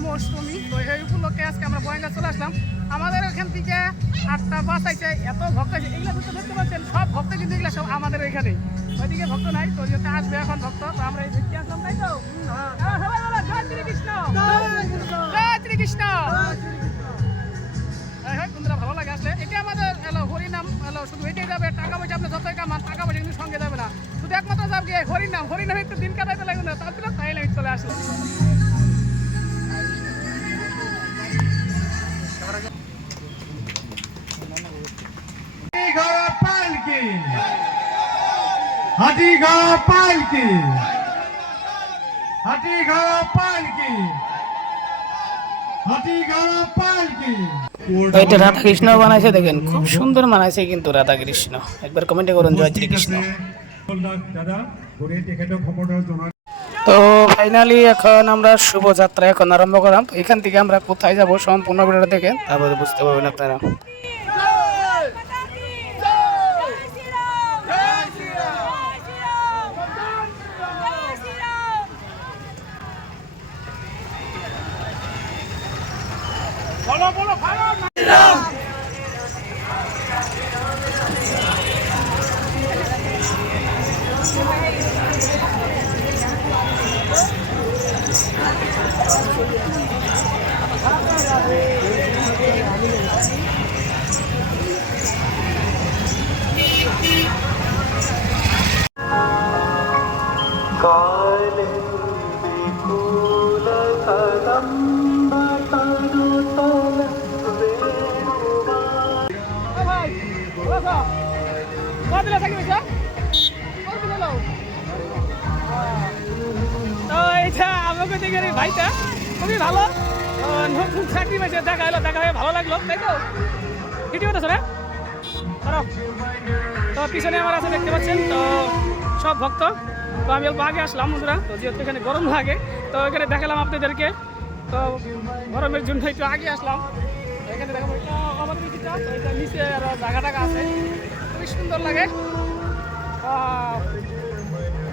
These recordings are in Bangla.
জন্মাষ্টমী। তো এই উপলক্ষে আজকে আমরা বয়াঙ্গা চলে আসলাম। আমাদের ওখান থেকে 8টা বাস আছে, এত ভক্ত আছে। এগুলো দেখতে পাচ্ছেন, সব ভক্ত কিন্তু এগুলো সব আমাদের ওইখানে, ওইদিকে ভক্ত নাই। তো যেতে আসবে এখন ভক্ত, তো আমরা এই দেখতে আসলাম, তাই তো সবাই বলো জয় শ্রীকৃষ্ণ, জয় শ্রীকৃষ্ণ। বন্ধুরা ভালো লাগে আসলে। এটা আমাদের এলো হরিনাম, এলো শুধু এটাই যাবে। টাকা পয়সা আপনি যতই কামান, টাকা পয়সা কিন্তু সঙ্গে যাবে না, শুধু একমাত্র যাবে হরিনাম। হরিনামে একটু দিন কাটাইতে লাগবে না, তার জন্য তাই আমি চলে আসলাম। হাতিগাঁও পালকি, হাতিগাঁও পালকি, হাতিগাঁও পালকি। এটা রাধা কৃষ্ণ বানাইছে, দেখেন খুব সুন্দর বানাইছে কিন্তু রাধা কৃষ্ণ। একবার কমেন্টে করুন জয় শ্রীকৃষ্ণ। তো ফাইনালি এখন আমরা শুভযাত্রা এখন আরম্ভ করলাম। তো এখান থেকে আমরা কোথায় যাব সম্পূর্ণ ভিডিওটা দেখেন, তারপরে বুঝতে পারবেন আপনারা। ভাইটা খুবই ভালো, নতুন চাকরি পেয়েছে, দেখা হলো, দেখা হয়ে ভালো লাগলো, তাই তো ভিডিও তো শোনা। তো পিছনে আমার আছে দেখতে পাচ্ছেন, তো সব ভক্ত। তো আমি অল্প আগে আসলাম বন্ধুরা, তো যেহেতু এখানে গরম লাগে, তো এখানে দেখালাম আপনাদেরকে। তো গরমের জন্য একটু আগে আসলাম। এখানে দেখাবো, এটা আমার দিকটা, তো এটা নিচে আরো জায়গা টাকা আছে, খুবই সুন্দর লাগে।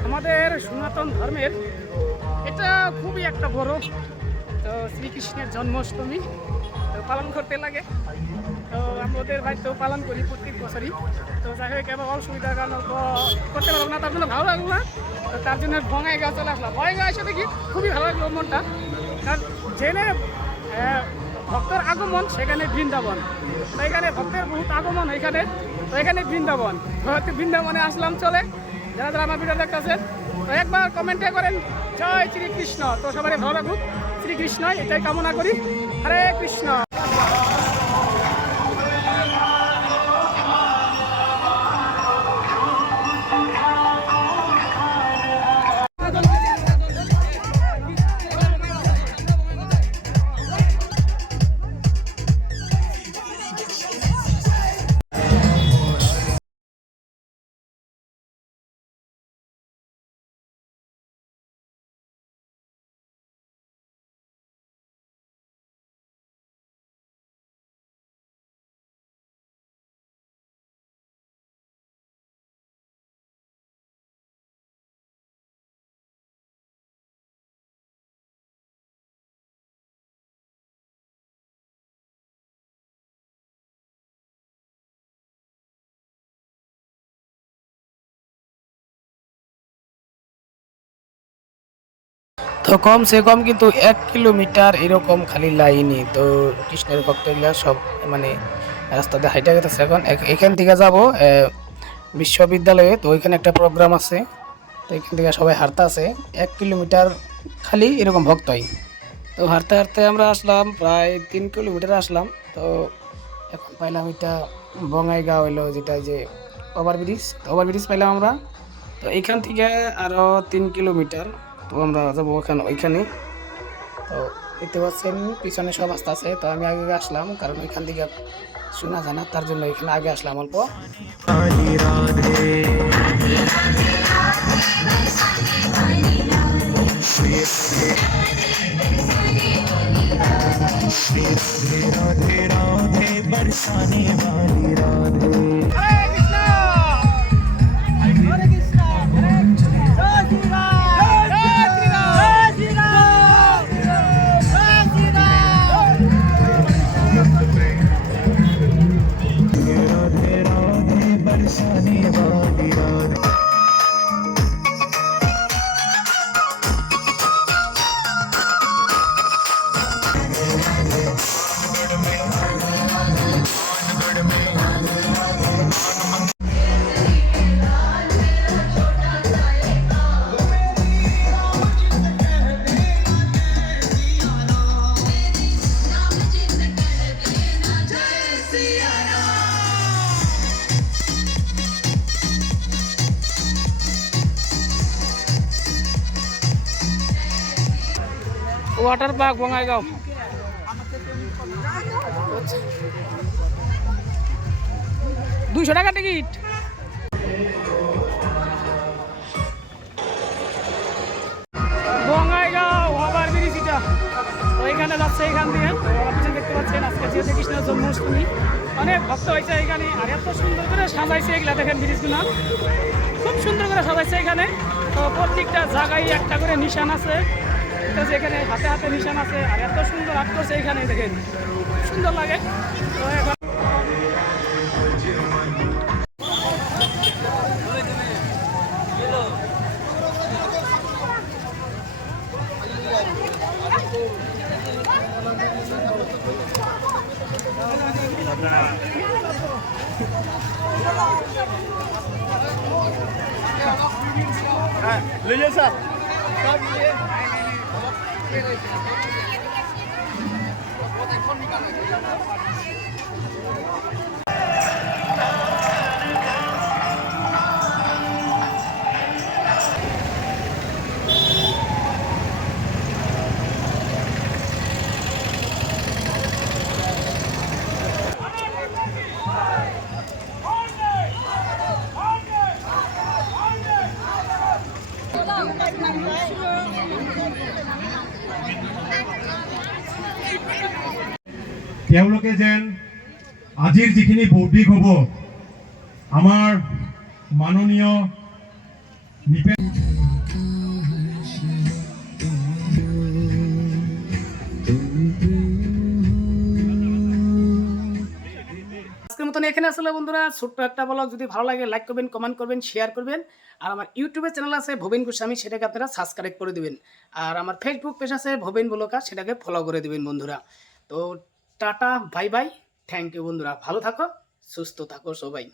আমাদের সনাতন ধর্মের এটা খুবই একটা বড়, তো শ্রীকৃষ্ণের জন্মাষ্টমী তো পালন করতে লাগে। তো আমাদের বাড়িতেও পালন করি প্রত্যেক বছরই। তো যাই হোক এবার অসুবিধার কারণ করতে পারবো না, তার জন্য ভালো লাগলো না। তো তার জন্য বঙ্গাইগাঁও চলে আসলাম। বঙ্গাইগাঁও এসে দেখি খুবই ভালো লাগলো মনটা, কারণ জেনে ভক্তের আগমন সেখানে বৃন্দাবন, তো এখানে ভক্তের বহুত আগমন এখানে, তো এখানে বৃন্দাবন। তো বৃন্দাবনে আসলাম চলে। যারা যারা আমার ভিডিও দেখতেছেন, তো একবার কমেন্টে করেন জয় শ্রীকৃষ্ণ। তো সবাই ভালো লাগুক, শ্রীকৃষ্ণ এটাই কামনা করি। হরে কৃষ্ণ। তো কমসে কম কিন্তু 1 কিলোমিটার এরকম খালি লাইনই। তো কৃষ্ণের ভক্তগুলা সব মানে রাস্তাতে হাইটা গেছে। এখন এখান থেকে যাব বিশ্ববিদ্যালয়ে, তো ওইখানে একটা প্রোগ্রাম আছে, তো এখান থেকে সবাই হাঁটতে আছে 1 কিলোমিটার খালি এরকম ভক্তই। তো হাঁটতে হাঁটতে আমরা আসলাম প্রায় 3 কিলোমিটার আসলাম। তো এখন পাইলাম এটা বঙ্গাইগাঁও হইলো, যেটা যে ওভারব্রিজ পাইলাম আমরা। তো এখান থেকে আরও 3 কিলোমিটার, তো আমরা যাবো ওইখানে। তো দেখতে পাচ্ছেন পিছনে সব রাস্তা আছে। তো আমি আগে আসলাম, কারণ ওইখান থেকে শোনা যায় না, তার জন্য এখানে আগে আসলাম অল্প। Water park Bongaigaon. 200 টাকা টিকিট। বঙ্গাইগাঁও ওভার ব্রিজ এটা, ওইখানে যাচ্ছে এখান দিয়ে। আপনি দেখতে পাচ্ছেন আজকে যেহেতু কৃষ্ণের জন্মাষ্টমী, অনেক ভক্ত হয়েছে এখানে। আর এত সুন্দর করে সাজাইছে এগুলা, দেখেন ব্রিজগুলো খুব সুন্দর করে সাজাইছে এখানে। তো প্রত্যেকটা জায়গায় একটা করে নিশান আছে, এখানে হাতে হাতে নিশান আছে। আর এত সুন্দর আর্ট করছে এখানে, দেখেন সুন্দর লাগে। তো এখন लीजिए सर। তেওঁলোকে যেন আজিৰ যিখিনি বৌদ্ধিক হ'ব, আমাৰ মাননীয় নিপেন আজকের মতন এখানে আসলে বন্ধুরা ছোট্ট একটা ব্লগ। যদি ভালো লাগে লাইক করবেন, কমেন্ট করবেন, শেয়ার করবেন। আর আমার ইউটিউবে চ্যানেল আছে ভবেন গোস্বামী, সেটাকে আপনারা সাবস্ক্রাইব করে দিবেন। আর আমার ফেসবুক পেজ আছে ভবেন ব্লগার, সেটাকে ফলো করে দিবেন বন্ধুরা। তো tata, bye bye, thank you বন্ধুরা। ভালো থাকো, সুস্থ থাকো সবাই।